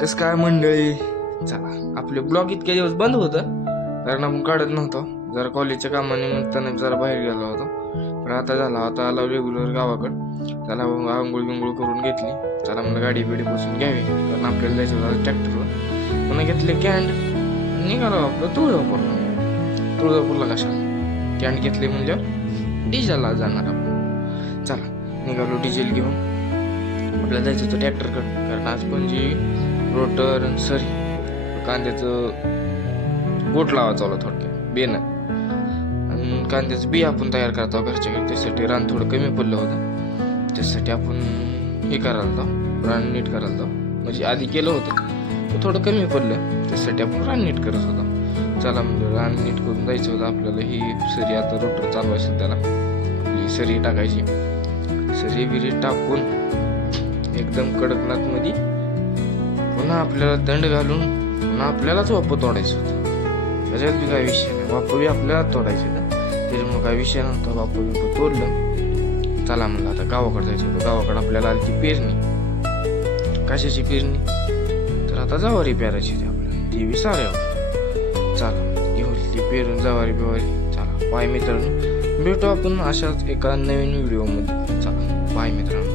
कसं काय मंडळी, चला आपले ब्लॉग इतके दिवस बंद होतं कारण आपण काढत नव्हतो. जरा कॉलेजच्या कामानिमित्ताने जरा बाहेर गेलो होतो. पण आता झाला आता आला रेग्युलर गावाकडं. त्याला आंघोळ बिंघोळ करून घेतली. चला म्हणलं गाडी बिडी बसून घ्यावी कारण आपल्याला जायचं होतं ट्रॅक्टरवर. पुन्हा घेतले कॅन्ड, निघालो आपलं तुळजापूरला कशाला कॅन्ड घेतले म्हणजे डिझेलला जाणार आपण. चला निघालो डिझेल घेऊन. आपल्याला जायचं होतं ट्रॅक्टरकडं कारण आज पण जी रोटर सरी कांद्याचं गोट लावायचं होतं थोडक्यात बेन. आणि कांद्याचं बी आपण तयार करतो घरच्या घरी. त्यासाठी रान थोडं कमी पडलं होतं. त्यासाठी आपण हे करायला होतं, रान नीट करायला होतं. म्हणजे आधी केलं होतं ते थोडं कमी पडलं, त्यासाठी आपण रान नीट करत होतो. चला म्हणजे रान नीट करून जायचं होतं आपल्याला. ही सरी आता रोटर चालवायचं, त्याला आपली सरी टाकायची. सरी बिरी टाकून एकदम कडकनाथ मध्ये पुन्हा आपल्याला दंड घालून पुन्हा आपल्यालाच वापं तोडायचं होतं. त्याच्यात बी काय विषय नाही, वापं बी आपल्याला तोडायचं होतं. त्याच्यामुळे काय विषय नव्हता. वापं बिपं तोडलं. चला म्हणलं आता गावाकडे जायचं होतं. गावाकडे आपल्याला आली ती पेरणी. कशाची पेरणी तर आता जवारी पेरायची होती आपल्याला, ती बी साऱ्यावर. चला घेऊन ती पेरून जवारी बिवारी. चला बाय मित्रांनो, भेटू आपण अशाच एका नवीन व्हिडिओमध्ये. चला बाय मित्रांनो.